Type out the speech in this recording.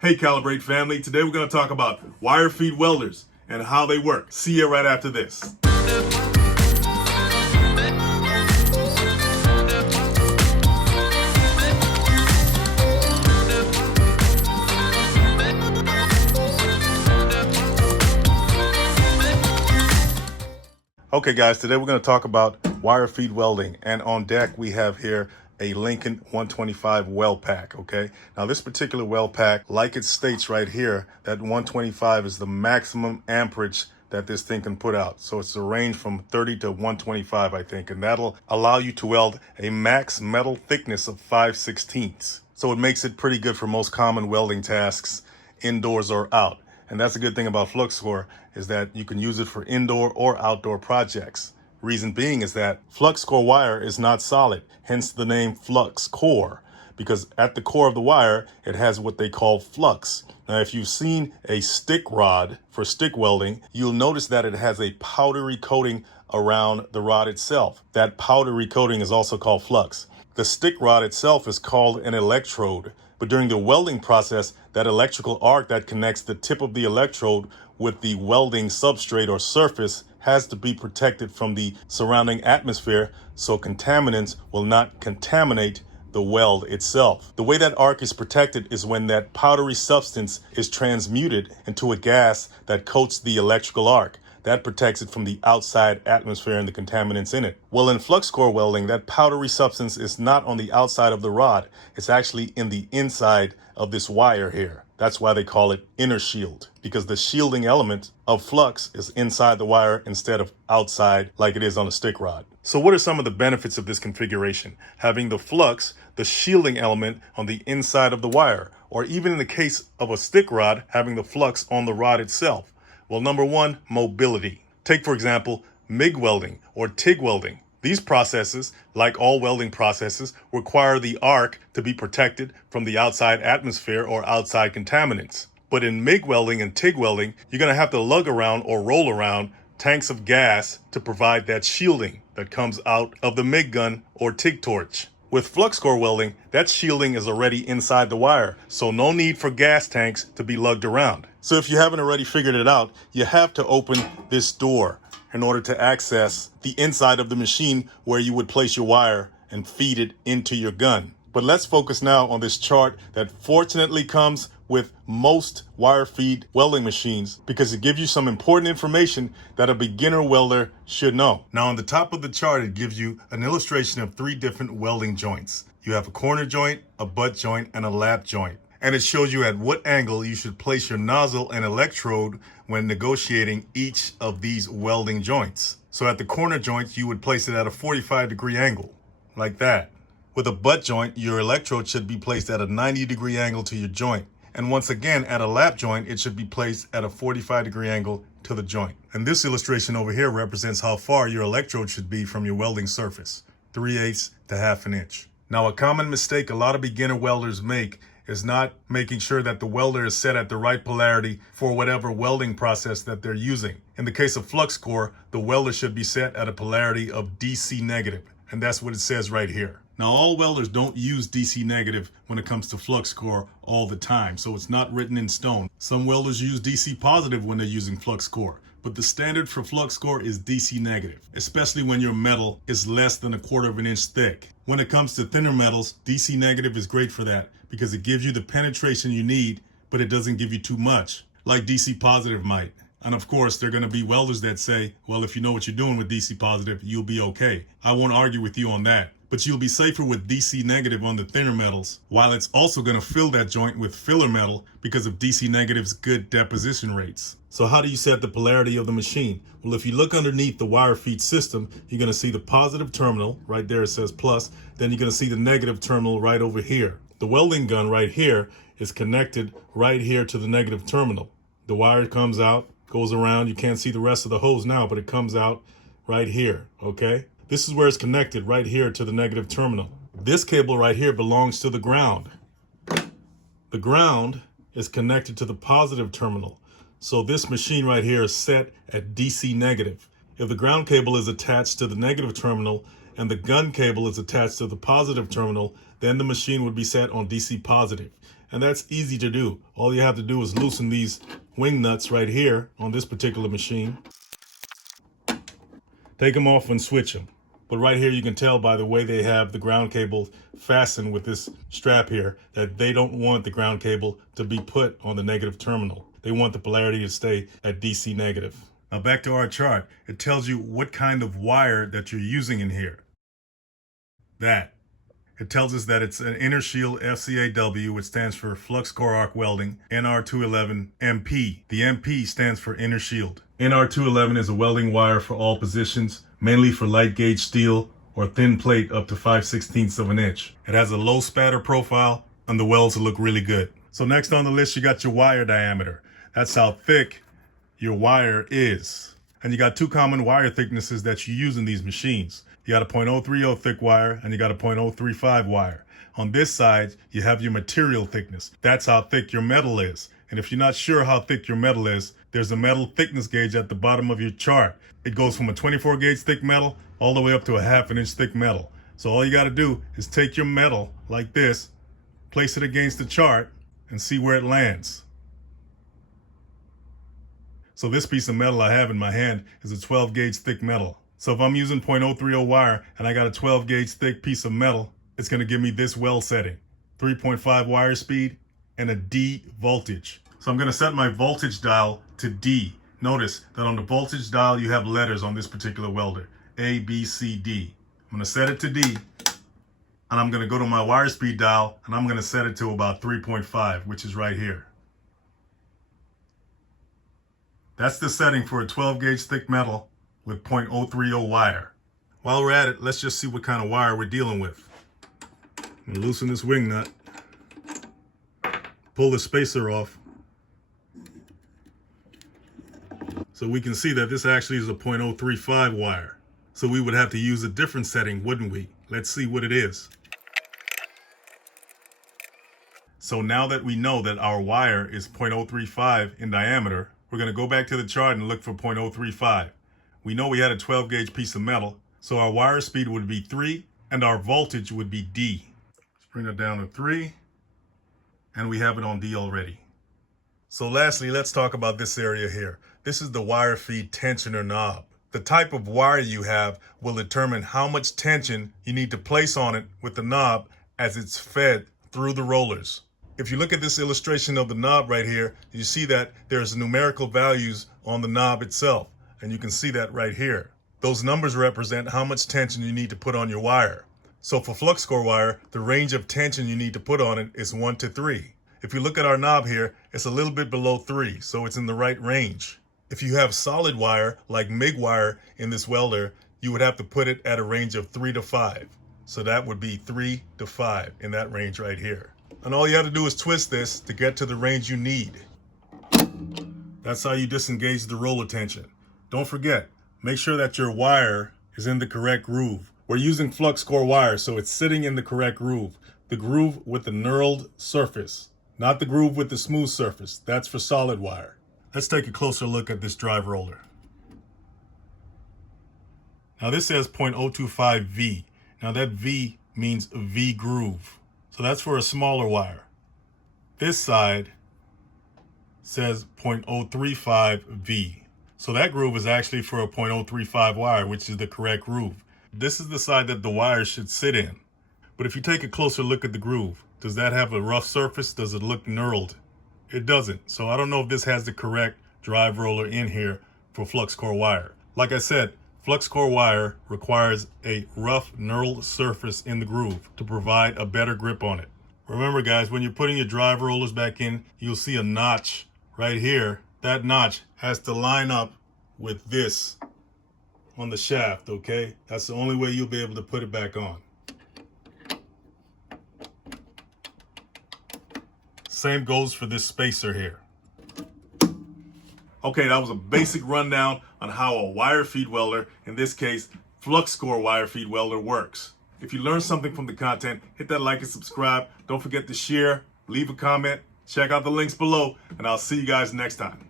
Hey Calibrate family, today we're going to talk about wire feed welders and how they work. See you right after this. Okay guys, today we're going to talk about wire feed welding, and on deck we have here a Lincoln 125 weld pack. Okay, now this particular weld pack, like it states right here, that 125 is the maximum amperage that this thing can put out. So it's a range from 30 to 125, I think, and that'll allow you to weld a max metal thickness of 5/16. So it makes it pretty good for most common welding tasks, indoors or out. And that's a good thing about Flux is that you can use it for indoor or outdoor projects. Reason being is that flux core wire is not solid, hence the name flux core, because at the core of the wire, it has what they call flux. Now, if you've seen a stick rod for stick welding, you'll notice that it has a powdery coating around the rod itself. That powdery coating is also called flux. The stick rod itself is called an electrode, but during the welding process, that electrical arc that connects the tip of the electrode with the welding substrate or surface has to be protected from the surrounding atmosphere so contaminants will not contaminate the weld itself. The way that arc is protected is when that powdery substance is transmuted into a gas that coats the electrical arc. That protects it from the outside atmosphere and the contaminants in it. Well, in flux core welding, that powdery substance is not on the outside of the rod. It's actually in the inside of this wire here. That's why they call it inner shield, because the shielding element of flux is inside the wire instead of outside like it is on a stick rod. So what are some of the benefits of this configuration? Having the flux, the shielding element, on the inside of the wire, or even in the case of a stick rod, having the flux on the rod itself. Well, number one, mobility. Take, for example, MIG welding or TIG welding. These processes, like all welding processes, require the arc to be protected from the outside atmosphere or outside contaminants. But in MIG welding and TIG welding, you're going to have to lug around or roll around tanks of gas to provide that shielding that comes out of the MIG gun or TIG torch. With flux core welding, that shielding is already inside the wire, so no need for gas tanks to be lugged around. So if you haven't already figured it out, you have to open this door in order to access the inside of the machine where you would place your wire and feed it into your gun. But let's focus now on this chart that fortunately comes with most wire feed welding machines, because it gives you some important information that a beginner welder should know. Now on the top of the chart, it gives you an illustration of 3 different welding joints. You have a corner joint, a butt joint, and a lap joint. And it shows you at what angle you should place your nozzle and electrode when negotiating each of these welding joints. So at the corner joint, you would place it at a 45-degree angle, like that. With a butt joint, your electrode should be placed at a 90-degree angle to your joint. And once again, at a lap joint, it should be placed at a 45-degree angle to the joint. And this illustration over here represents how far your electrode should be from your welding surface, 3/8 to 1/2 inch. Now, a common mistake a lot of beginner welders make is not making sure that the welder is set at the right polarity for whatever welding process that they're using. In the case of flux core, the welder should be set at a polarity of DC negative, and that's what it says right here. Now, all welders don't use DC negative when it comes to flux core all the time, so it's not written in stone. Some welders use DC positive when they're using flux core, but the standard for flux core is DC negative, especially when your metal is less than 1/4 inch thick. When it comes to thinner metals, DC negative is great for that because it gives you the penetration you need, but it doesn't give you too much, like DC positive might. And of course, there are going to be welders that say, well, if you know what you're doing with DC positive, you'll be okay. I won't argue with you on that. But you'll be safer with DC negative on the thinner metals, while it's also going to fill that joint with filler metal because of DC negative's good deposition rates. So how do you set the polarity of the machine? Well, if you look underneath the wire feed system, you're going to see the positive terminal, right there it says plus, then you're going to see the negative terminal right over here. The welding gun right here is connected right here to the negative terminal. The wire comes out, goes around, you can't see the rest of the hose now, but it comes out right here, okay? This is where it's connected, right here to the negative terminal. This cable right here belongs to the ground. The ground is connected to the positive terminal. So this machine right here is set at DC negative. If the ground cable is attached to the negative terminal and the gun cable is attached to the positive terminal, then the machine would be set on DC positive. And that's easy to do. All you have to do is loosen these wing nuts right here on this particular machine. Take them off and switch them. But right here you can tell by the way they have the ground cable fastened with this strap here that they don't want the ground cable to be put on the negative terminal. They want the polarity to stay at DC negative. Now back to our chart. It tells you what kind of wire that you're using in here. It tells us that it's an inner shield FCAW, which stands for Flux Core Arc Welding, NR211 MP. The MP stands for inner shield. NR211 is a welding wire for all positions, mainly for light gauge steel or thin plate up to 5/16 of an inch. It has a low spatter profile and the welds look really good. So next on the list, you got your wire diameter. That's how thick your wire is. And you got two common wire thicknesses that you use in these machines. You got a .030 thick wire and you got a .035 wire. On this side, you have your material thickness. That's how thick your metal is. And if you're not sure how thick your metal is, there's a metal thickness gauge at the bottom of your chart. It goes from a 24 gauge thick metal all the way up to a 1/2 inch thick metal. So all you got to do is take your metal like this, place it against the chart, and see where it lands. So this piece of metal I have in my hand is a 12 gauge thick metal. So if I'm using .030 wire and I got a 12 gauge thick piece of metal, it's going to give me this weld setting, 3.5 wire speed and a D voltage. So I'm going to set my voltage dial to D. Notice that on the voltage dial you have letters on this particular welder, A, B, C, D. I'm going to set it to D and I'm going to go to my wire speed dial and I'm going to set it to about 3.5, which is right here. That's the setting for a 12 gauge thick metal with .030 wire. While we're at it, let's just see what kind of wire we're dealing with. I'm gonna loosen this wing nut, pull the spacer off, so we can see that this actually is a .035 wire. So we would have to use a different setting, wouldn't we? Let's see what it is. So now that we know that our wire is .035 in diameter, we're going to go back to the chart and look for .035. We know we had a 12 gauge piece of metal, so our wire speed would be 3 and our voltage would be D. Let's bring it down to 3 and we have it on D already. So lastly, let's talk about this area here. This is the wire feed tensioner knob. The type of wire you have will determine how much tension you need to place on it with the knob as it's fed through the rollers. If you look at this illustration of the knob right here, you see that there's numerical values on the knob itself. And you can see that right here. Those numbers represent how much tension you need to put on your wire. So for flux core wire, the range of tension you need to put on it is 1 to 3. If you look at our knob here, it's a little bit below 3, so it's in the right range. If you have solid wire, like MIG wire in this welder, you would have to put it at a range of 3 to 5. So that would be 3 to 5 in that range right here. And all you have to do is twist this to get to the range you need. That's how you disengage the roller tension. Don't forget, make sure that your wire is in the correct groove. We're using flux core wire, so it's sitting in the correct groove. The groove with the knurled surface, not the groove with the smooth surface. That's for solid wire. Let's take a closer look at this drive roller. Now this says .025 V. Now that V means V groove. So that's for a smaller wire. This side says .035 V. So that groove is actually for a .035 wire, which is the correct groove. This is the side that the wire should sit in. But if you take a closer look at the groove, does that have a rough surface? Does it look knurled? It doesn't. So I don't know if this has the correct drive roller in here for flux core wire. Like I said, flux core wire requires a rough knurled surface in the groove to provide a better grip on it. Remember guys, when you're putting your drive rollers back in, you'll see a notch right here. That notch has to line up with this on the shaft, okay? That's the only way you'll be able to put it back on. Same goes for this spacer here. Okay, that was a basic rundown on how a wire feed welder, in this case, flux core wire feed welder, works. If you learned something from the content, hit that like and subscribe. Don't forget to share, leave a comment, check out the links below, and I'll see you guys next time.